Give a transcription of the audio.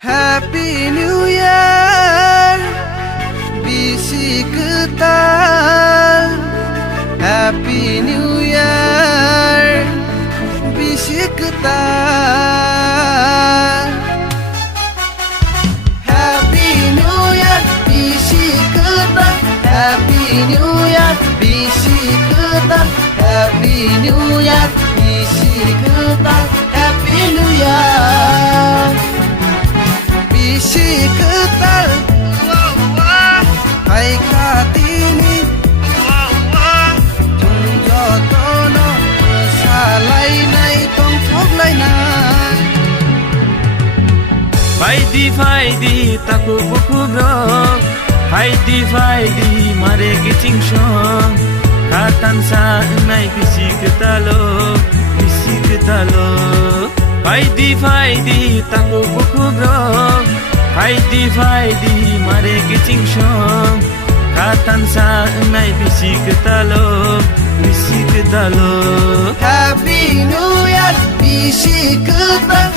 Happy New Year, bisikita. Happy New Year, bisikita. Happy New Year, bisikita. Happy New Year, bisikita. Happy New Year, bisikita. Happy New Year. Bisikita, hai katini, jung jotono, salai nai tong thoklai nai. Faidi taku bukubro, faidi mare kiching shong, khatan sa nai bisikita lo. Faidi taku bukubro, faidi mare kiching shong, khatan sa nai bisikita lo. Happy New Year, bisikita.